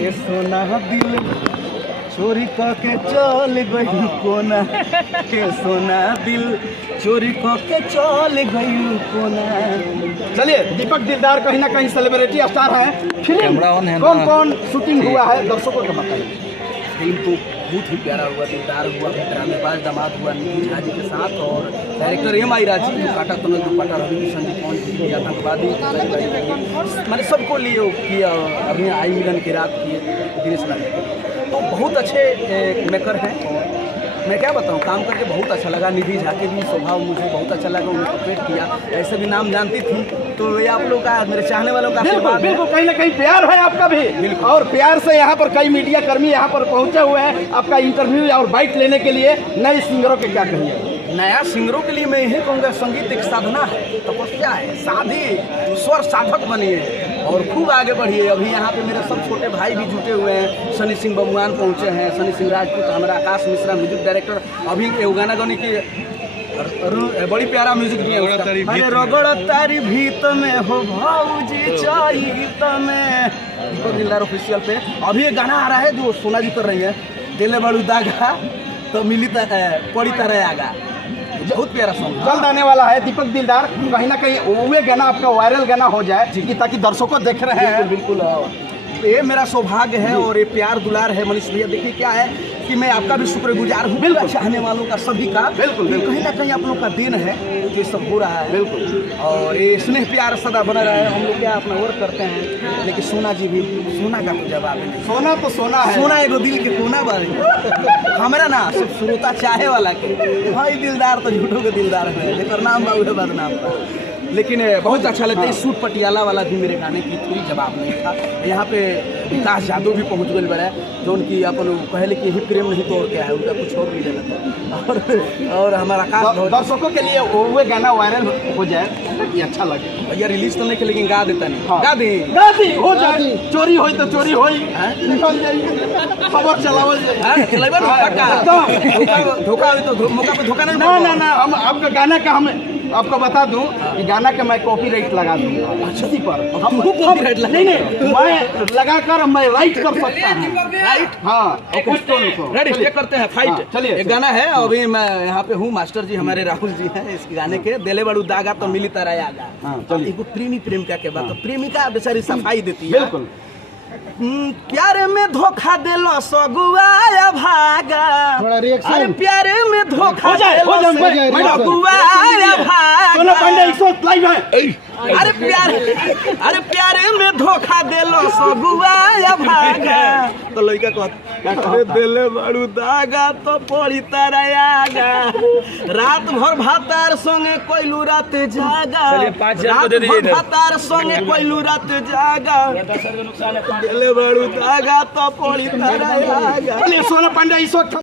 ये सोना दिल चोरी के चल गई कोना, के सोना दिल चोरी के चल गई कोना। चलिए, दीपक दिलदार कहीं ना कहीं सेलिब्रिटी स्टार है। फिल्म कौन कौन शूटिंग हुआ है दर्शकों को बताइए। फिल्म तो बहुत ही प्यारा हुआ, दिलदार हुआ, ड्रामेबाज दामाद हुआ नीतीश झा जी के साथ, और डायरेक्टर M.I. राजी जो काटा तनल दुपट्टा रवि किशन जी कौन जी आतंकवादी मैंने सबको लिए किया। अभी आई मिलन की रात किए दिनेश लाल, तो बहुत अच्छे मेकर हैं। और मैं क्या बताऊं, काम करके बहुत अच्छा लगा। निधि झा के भी स्वभाव मुझे बहुत अच्छा लगा, उन्हें सपोर्ट किया। ऐसे भी नाम जानती थी, तो ये आप लोग का, मेरे चाहने वालों का आशीर्वाद है। कहीं ना कहीं प्यार है आपका भी, और प्यार से यहाँ पर कई मीडिया कर्मी यहाँ पर पहुँचे हुए हैं आपका इंटरव्यू और बाइट लेने के लिए। नए सिंगरों के क्या कहिए? नया सिंगरों के लिए मैं यही कहूँगा, संगीत एक साधना है, तपस्या है, साधे स्वर साधक बनिए और खूब आगे बढ़िए। अभी यहाँ पे मेरे सब छोटे भाई भी जुटे हुए हैं। सनी सिंह बबुआन पहुँचे हैं, सनी सिंह राजपूत, हमारा आकाश मिश्रा म्यूजिक डायरेक्टर। अभी गाना गाने की बड़ी प्यारा म्यूजिक भी है उसका। अरे रगड़ तारी भीत में हो भौजी चरित में, दीपक दिलदार ऑफिशियल पे अभी एक गाना आ रहा है जो सोना जी कर रही है, दिले बड़ू दागा तो मिली पड़ी तरह आगा। बहुत प्यारा सॉन्ग जल्द आने वाला है। दीपक दिलदार कहीं ना कहीं वो गाना आपका वायरल गाना हो जाए कि ताकि दर्शकों देख रहे हैं। बिल्कुल ये मेरा सौभाग्य है और ये प्यार दुलार है। मनीष भैया देखिए क्या है कि मैं आपका भी शुक्रगुजार हूँ, बिल्कुल चाहने वालों का सभी का। बिल्कुल कहीं ना कहीं आप लोग का दिन है ये सब हो रहा है। बिल्कुल, और ये स्नेह प्यार सदा बना रहा है। हम लोग क्या अपना वर्क करते हैं, लेकिन सोना जी भी, सोना का तो जवाब है। सोना तो सोना है, सोना एगो दिल के कोना बारे हमारा ना सिर्फ श्रोता चाहे वाला के भाई दिलदार तो झूठों के दिलदार है, लेकर नाम बाबू है बदनाम का। लेकिन बहुत अच्छा लगता है। सूट पटियाला वाला भी मेरे गाने की कोई जवाब नहीं था। यहाँ पे विकास यादव भी पहुँच गए बड़ा, जो उनकी अपन कहले कि ही प्रेम नहीं तो और क्या है, उनका कुछ और भी लेना था। और हमारा आकाश दर्शकों के लिए वो गाना वायरल हो जाए ये अच्छा लगे। भैया रिलीज तो नहीं के, लेकिन गा देता नहीं। हाँ। गा दी हो जाए, चोरी हो तो चोरी हो, निकल जाइए, खबर चलावल धोखा हुई तो मौका पे धोखा नहीं। ना हम आपका गाना का हम आपको बता दूं कि गाना का मैं कॉपीराइट लगा दूंगा अच्छी पर। हम कॉपीराइट नहीं मैं लगाकर मैं राइट कर सकता हूँ। राइट, हाँ, रेडी चेक करते हैं फाइट। चलिए, एक गाना है अभी मैं यहाँ पे हूँ, मास्टर जी हमारे राहुल जी हैं इस गाने के। दिले बड़ू दागा तो मिली तरह आगा। एगो प्रेमी प्रेमिका के बात, तो प्रेमिका बेचारी सफाई देती है। बिल्कुल, प्यारे में धोखा देलो सगुआ भागा, अरे प्यारे में धोखा देलो सगुआ भागा, अरे प्यारे में धोखा देलो सगुआ भागा। तो लड़का कहता दिले बड़ू दागा तो पड़ी तरह आगा, रात भर भातार संगे कोइलू रात जागा, रात भर भातार संगे कोइलू रात जागा, दिले बड़ू दागा तो पड़ी तरह आगा। सोना पांडे इस वक्त